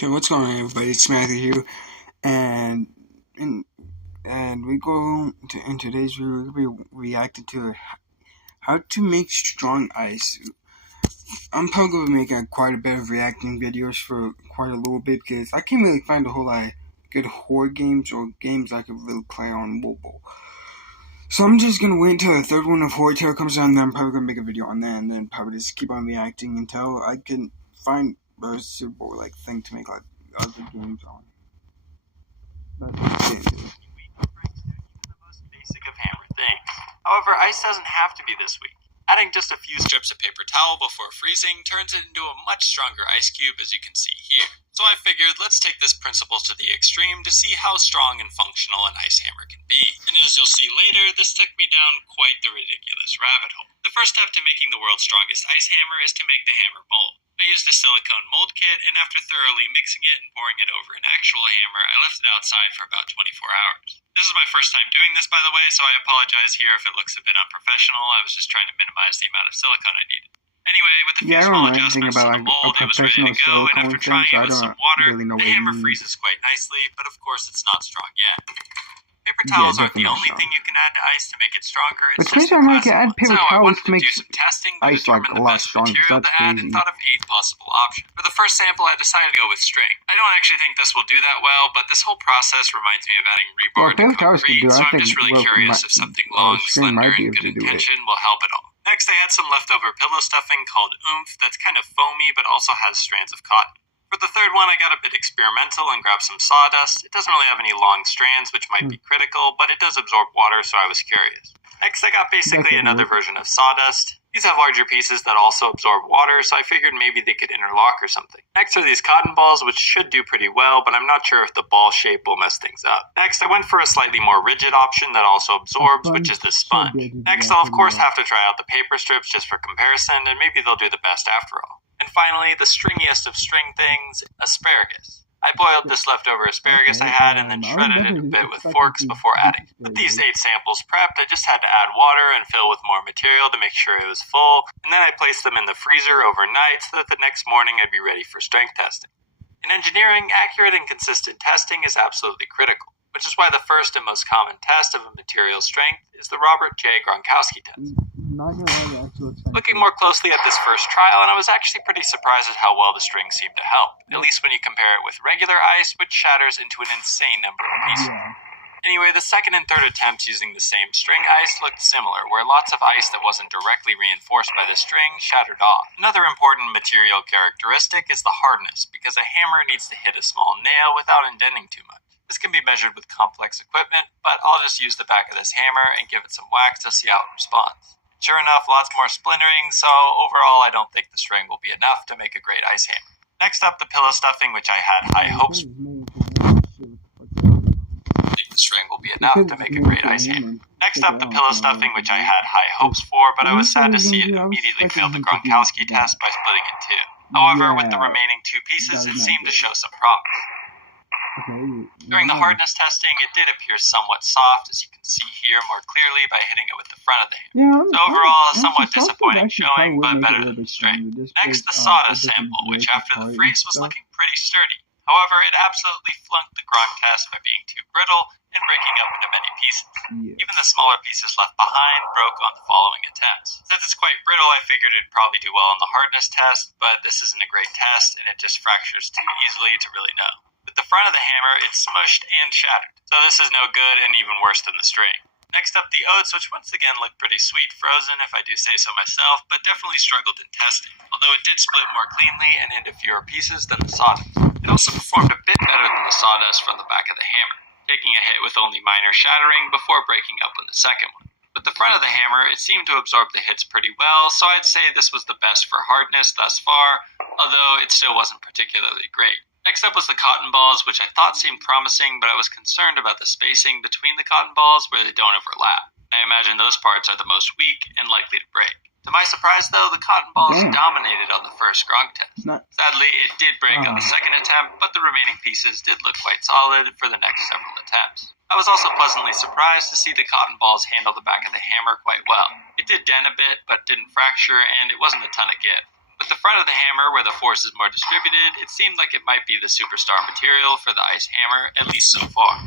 Okay, what's going on, everybody? It's Matthew here, and in, we go to in today's video. We'll be reacting to how to make strong ice. I'm probably gonna make quite a bit of reacting videos for quite a little bit because I can't really find a whole lot of good horror games or games I could really play on mobile. So I'm just gonna wait until the third one of Horror Tale comes out, and then I'm probably gonna make a video on that, and then probably just keep on reacting until I can find a suitable thing to make other games on. That's the most basic of hammer things. However, ice doesn't have to be this weak. Adding just a few strips of paper towel before freezing turns it into a much stronger ice cube, as you can see here. So I figured let's take this principle to the extreme to see how strong and functional an ice hammer can be. And as you'll see later, this took me down quite the ridiculous rabbit hole. The first step to making the world's strongest ice hammer is to make the hammer mold. I used a silicone mold kit, and after thoroughly mixing it and pouring it over an actual hammer, I left it outside for about 24 hours. This is my first time doing this, by the way, so I apologize here if it looks a bit unprofessional. I was just trying to minimize the amount of silicone I needed. Anyway, with a few small adjustments to the mold, it was ready to go, and after trying it with some water, the hammer freezes quite nicely, but of course it's not strong yet. Paper towels aren't the only thing you can add to ice to make it stronger. It's just a classic one. So I wanted to do some testing to determine the best material to add and thought of 8 possible options. For the first sample, I decided to go with string. I don't actually think this will do that well, but this whole process reminds me of adding rebar to concrete, so I'm just really curious if something long, slender, and good intention will help at all. Next, I had some leftover pillow stuffing called oomph that's kind of foamy but also has strands of cotton. For the third one, I got a bit experimental and grabbed some sawdust. It doesn't really have any long strands, which might be critical, but it does absorb water, so I was curious. Next, I got basically another version of sawdust. These have larger pieces that also absorb water, so I figured maybe they could interlock or something. Next are these cotton balls, which should do pretty well, but I'm not sure if the ball shape will mess things up. Next, I went for a slightly more rigid option that also absorbs, which is the sponge. Next, I'll of course have to try out the paper strips just for comparison, and maybe they'll do the best after all. And finally, the stringiest of string things, asparagus. I boiled this leftover asparagus I had and then shredded it a bit with forks before adding it. With these 8 samples prepped, I just had to add water and fill with more material to make sure it was full, and then I placed them in the freezer overnight so that the next morning I'd be ready for strength testing. In engineering, accurate and consistent testing is absolutely critical, which is why the first and most common test of a material's strength is the Robert J. Gronkowski test. Looking more closely at this first trial, and I was actually pretty surprised at how well the string seemed to help, at least when you compare it with regular ice, which shatters into an insane number of pieces. Anyway, the second and third attempts using the same string ice looked similar, where lots of ice that wasn't directly reinforced by the string shattered off. Another important material characteristic is the hardness, because a hammer needs to hit a small nail without indenting too much. This can be measured with complex equipment, but I'll just use the back of this hammer and give it some wax to see how it responds. Sure enough, lots more splintering, so overall I don't think the string will be enough to make a great ice hammer. Next up, the pillow stuffing, which I had high hopes for. Next up, the pillow stuffing, which I had high hopes for, but I was sad to see it immediately fail the Gronkowski test by splitting in 2. However, with the remaining 2 pieces, it seemed to show some promise. During the hardness testing, it did appear somewhat soft, as you can see here more clearly by hitting it with the front of the hammer. So overall, a somewhat disappointing showing, but better than the string. Next, the sawdust sample, which after the freeze was looking pretty sturdy. However, it absolutely flunked the Gronk test by being too brittle and breaking up into many pieces. Even the smaller pieces left behind broke on the following attempts. Since it's quite brittle, I figured it'd probably do well on the hardness test, but this isn't a great test, and it just fractures too easily to really know. With the front of the hammer, it's smushed and shattered, so this is no good and even worse than the string. Next up, the oats, which once again look pretty sweet frozen, if I do say so myself, but definitely struggled in testing, although it did split more cleanly and into fewer pieces than the sawdust. It also performed a bit better than the sawdust from the back of the hammer, taking a hit with only minor shattering before breaking up on the second one. With the front of the hammer, it seemed to absorb the hits pretty well, so I'd say this was the best for hardness thus far, although it still wasn't particularly great. Next up was the cotton balls, which I thought seemed promising, but I was concerned about the spacing between the cotton balls where they don't overlap. I imagine those parts are the most weak and likely to break. To my surprise, though, the cotton balls dominated on the first Gronk test. Sadly, it did break on the second attempt, but the remaining pieces did look quite solid for the next several attempts. I was also pleasantly surprised to see the cotton balls handle the back of the hammer quite well. It did dent a bit, but didn't fracture, and it wasn't a ton of give. With the front of the hammer where the force is more distributed, it seemed like it might be the superstar material for the ice hammer, at least so far.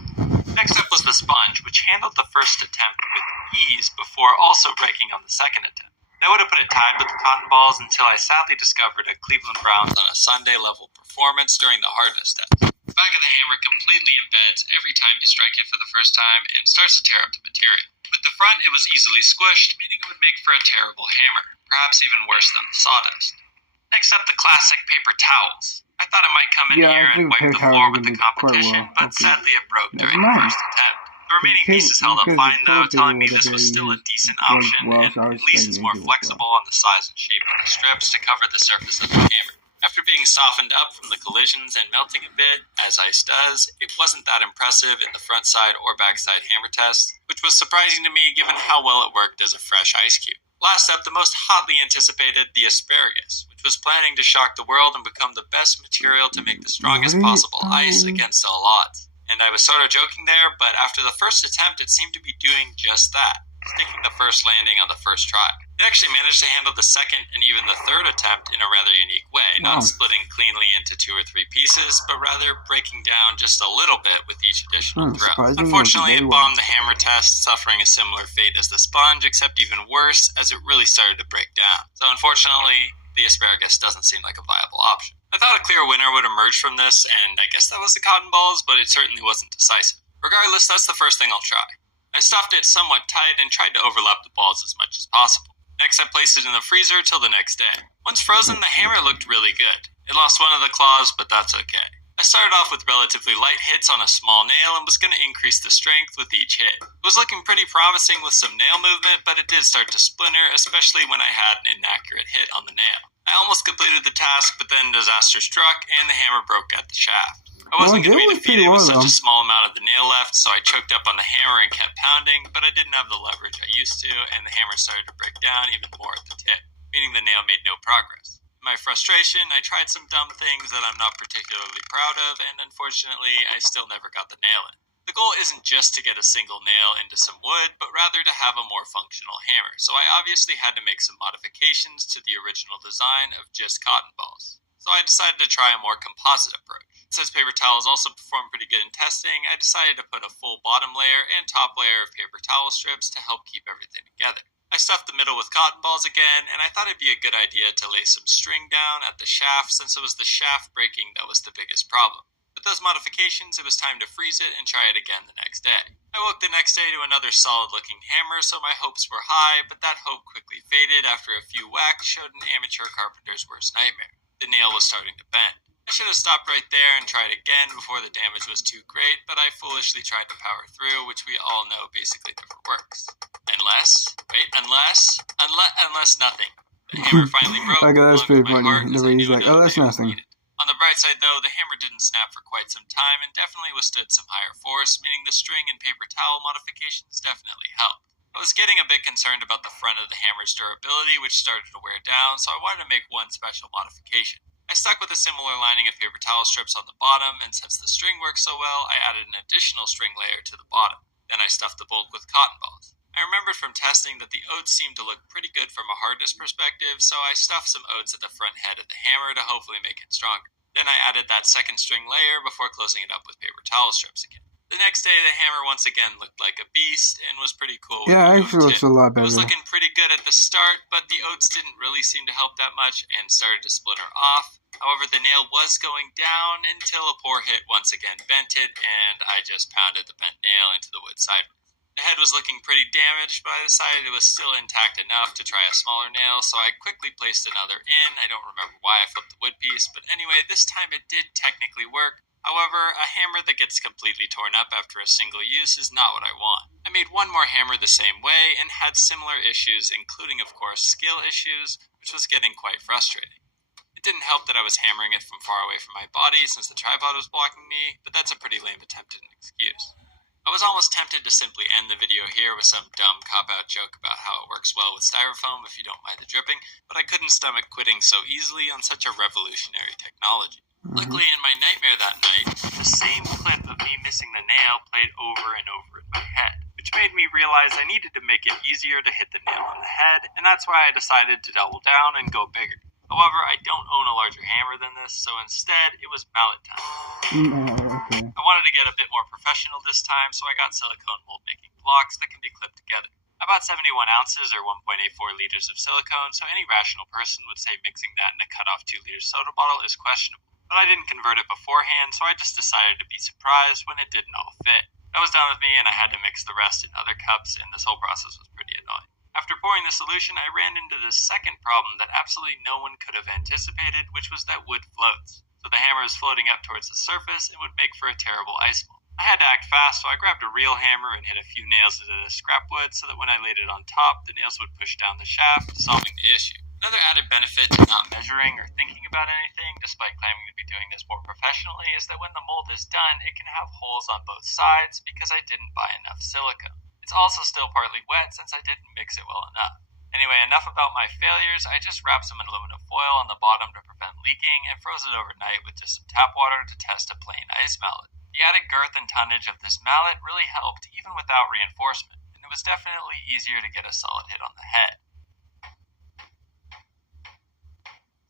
Next up was the sponge, which handled the first attempt with ease before also breaking on the second attempt. That would have put it tied with the cotton balls until I sadly discovered a Cleveland Browns on a Sunday level performance during the hardness test. The back of the hammer completely embeds every time you strike it for the first time and starts to tear up the material. With the front, it was easily squished, meaning it would make for a terrible hammer, perhaps even worse than the sawdust. Next up, the classic paper towels. I thought it might come in here and wipe the floor with the competition, but sadly it broke during the first attempt. The remaining pieces held up fine though, telling me this was still a decent option, and at least it's more flexible on the size and shape of the strips to cover the surface of the hammer. After being softened up from the collisions and melting a bit, as ice does, it wasn't that impressive in the front side or back side hammer test, which was surprising to me given how well it worked as a fresh ice cube. Last up, the most hotly anticipated, the asparagus, which was planning to shock the world and become the best material to make the strongest possible ice against all odds. And I was sort of joking there, but after the first attempt, it seemed to be doing just that, sticking the first landing on the first try. It actually managed to handle the second and even the third attempt in a rather unique way, not splitting cleanly into 2 or 3 pieces, but rather breaking down just a little bit with each additional throw. Unfortunately, it bombed the hammer test, suffering a similar fate as the sponge, except even worse, as it really started to break down. So unfortunately, the asparagus doesn't seem like a viable option. I thought a clear winner would emerge from this, and I guess that was the cotton balls, but it certainly wasn't decisive. Regardless, that's the first thing I'll try. I stuffed it somewhat tight and tried to overlap the balls as much as possible. Next, I placed it in the freezer till the next day. Once frozen, the hammer looked really good. It lost one of the claws, but that's okay. I started off with relatively light hits on a small nail and was going to increase the strength with each hit. It was looking pretty promising with some nail movement, but it did start to splinter, especially when I had an inaccurate hit on the nail. I almost completed the task, but then disaster struck and the hammer broke at the shaft. I wasn't going to be defeated with such a small amount of the nail left, so I choked up on the hammer and kept pounding, but I didn't have the leverage I used to, and the hammer started to break down even more at the tip, meaning the nail made no progress. In my frustration, I tried some dumb things that I'm not particularly proud of, and unfortunately, I still never got the nail in. The goal isn't just to get a single nail into some wood, but rather to have a more functional hammer, so I obviously had to make some modifications to the original design of just cotton balls. So I decided to try a more composite approach. Since paper towels also performed pretty good in testing, I decided to put a full bottom layer and top layer of paper towel strips to help keep everything together. I stuffed the middle with cotton balls again, and I thought it'd be a good idea to lay some string down at the shaft since it was the shaft breaking that was the biggest problem. With those modifications, it was time to freeze it and try it again the next day. I woke the next day to another solid-looking hammer, so my hopes were high, but that hope quickly faded after a few whacks showed an amateur carpenter's worst nightmare. The nail was starting to bend. I should have stopped right there and tried again before the damage was too great, but I foolishly tried to power through, which we all know basically never works. Unless nothing. The hammer finally broke. Okay, that's pretty funny. The way he's like, oh, that's nothing. On the bright side, though, the hammer didn't snap for quite some time and definitely withstood some higher force, meaning the string and paper towel modifications definitely helped. I was getting a bit concerned about the front of the hammer's durability, which started to wear down, so I wanted to make one special modification. I stuck with a similar lining of paper towel strips on the bottom, and since the string worked so well, I added an additional string layer to the bottom. Then I stuffed the bulk with cotton balls. I remembered from testing that the oats seemed to look pretty good from a hardness perspective, so I stuffed some oats at the front head of the hammer to hopefully make it stronger. Then I added that second string layer before closing it up with paper towel strips again. The next day, the hammer once again looked like a beast and was pretty cool. Yeah, actually looks a lot It was better. looking pretty good at the start, but the oats didn't really seem to help that much and started to splinter off. However, the nail was going down until a poor hit once again bent it, and I just pounded the bent nail into the wood sideways. The head was looking pretty damaged, but I decided it was still intact enough to try a smaller nail, so I quickly placed another in. I don't remember why I flipped the wood piece, but anyway, this time it did technically work. However, a hammer that gets completely torn up after a single use is not what I want. I made one more hammer the same way and had similar issues, including, of course, skill issues, which was getting quite frustrating. It didn't help that I was hammering it from far away from my body since the tripod was blocking me, but that's a pretty lame attempt at an excuse. I was almost tempted to simply end the video here with some dumb cop-out joke about how it works well with styrofoam if you don't mind the dripping, but I couldn't stomach quitting so easily on such a revolutionary technology. Luckily, in my nightmare that night, the same clip of me missing the nail played over and over in my head, which made me realize I needed to make it easier to hit the nail on the head, and that's why I decided to double down and go bigger. However, I don't own a larger hammer than this, so instead, it was mallet time. Okay. I wanted to get a bit more professional this time, so I got silicone mold making blocks that can be clipped together. I bought 71 ounces or 1.84 liters of silicone, so any rational person would say mixing that in a cut-off 2-liter soda bottle is questionable. But I didn't convert it beforehand, so I just decided to be surprised when it didn't all fit. That was done with me, and I had to mix the rest in other cups, and this whole process was pretty annoying. After pouring the solution, I ran into the second problem that absolutely no one could have anticipated, which was that wood floats. So the hammer is floating up towards the surface and would make for a terrible ice ball. I had to act fast, so I grabbed a real hammer and hit a few nails into the scrap wood so that when I laid it on top, the nails would push down the shaft, solving the issue. Another added benefit to not measuring or thinking about anything, despite claiming to be doing this more professionally, is that when the mold is done, it can have holes on both sides because I didn't buy enough silicone. It's also still partly wet since I didn't mix it well enough. Anyway, enough about my failures. I just wrapped some aluminum foil on the bottom to prevent leaking and froze it overnight with just some tap water to test a plain ice mallet. The added girth and tonnage of this mallet really helped even without reinforcement, and it was definitely easier to get a solid hit on the head.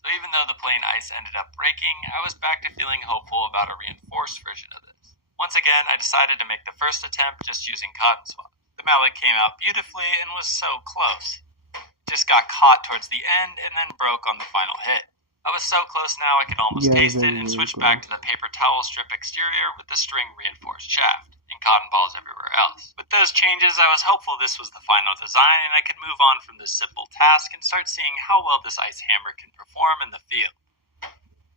So even though the plain ice ended up breaking, I was back to feeling hopeful about a reinforced version of this. Once again, I decided to make the first attempt just using cotton swab. The mallet came out beautifully and was so close. Just got caught towards the end and then broke on the final hit. I was so close now I could almost taste it and switched back to the paper towel strip exterior with the string reinforced shaft and cotton balls everywhere else. With those changes, I was hopeful this was the final design and I could move on from this simple task and start seeing how well this ice hammer can perform in the field.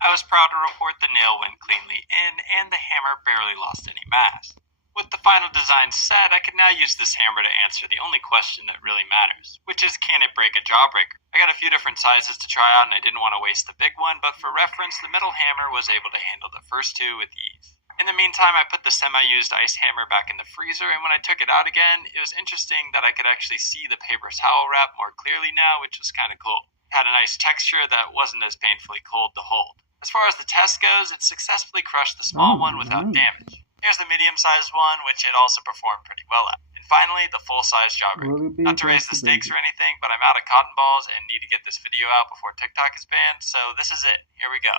I was proud to report the nail went cleanly in and the hammer barely lost any mass. With the final design set, I could now use this hammer to answer the only question that really matters, which is can it break a jawbreaker? I got a few different sizes to try out and I didn't want to waste the big one, but for reference, the metal hammer was able to handle the first two with ease. In the meantime, I put the semi-used ice hammer back in the freezer, and when I took it out again, it was interesting that I could actually see the paper towel wrap more clearly now, which was kind of cool. It had a nice texture that wasn't as painfully cold to hold. As far as the test goes, it successfully crushed the small one without damage. Here's the medium-sized one, which it also performed pretty well at. And finally, the full-size jawbreaker. Not to raise the stakes or anything, but I'm out of cotton balls and need to get this video out before TikTok is banned, so this is it. Here we go.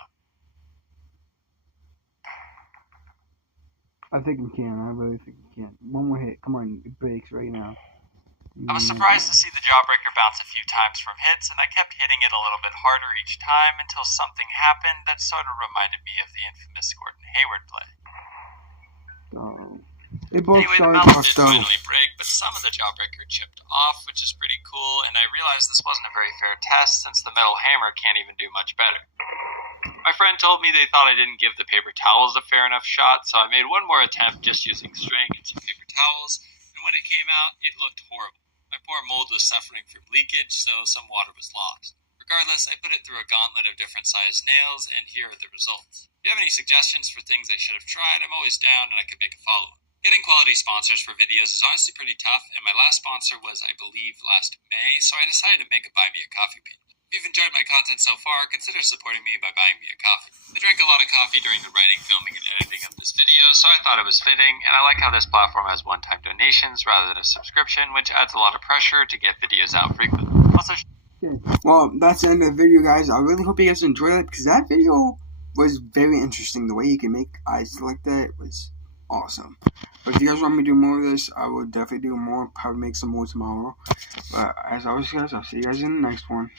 I think we can. I really think we can. One more hit. Come on, it breaks right now. I was surprised to see the jawbreaker bounce a few times from hits, and I kept hitting it a little bit harder each time until something happened that sort of reminded me of the infamous Gordon Hayward play. They both anyway, the started mallet off did though. finally break, but some of the jawbreaker chipped off, which is pretty cool, and I realized this wasn't a very fair test since the metal hammer can't even do much better. My friend told me they thought I didn't give the paper towels a fair enough shot, so I made one more attempt just using string and some paper towels, and when it came out, it looked horrible. My poor mold was suffering from leakage, so some water was lost. Regardless, I put it through a gauntlet of different sized nails, and here are the results. If you have any suggestions for things I should have tried, I'm always down and I could make a follow-up. Getting quality sponsors for videos is honestly pretty tough, and my last sponsor was, I believe, last May, so I decided to make a Buy Me a Coffee page. If you've enjoyed my content so far, consider supporting me by buying me a coffee. I drank a lot of coffee during the writing, filming, and editing of this video, so I thought it was fitting, and I like how this platform has one-time donations rather than a subscription, which adds a lot of pressure to get videos out frequently. Also, well, that's the end of the video, guys. I really hope you guys enjoyed it because that video was very interesting. The way you can make ice like that was awesome. But if you guys want me to do more of this, I will definitely do more. Probably make some more tomorrow. But as always, guys, I'll see you guys in the next one.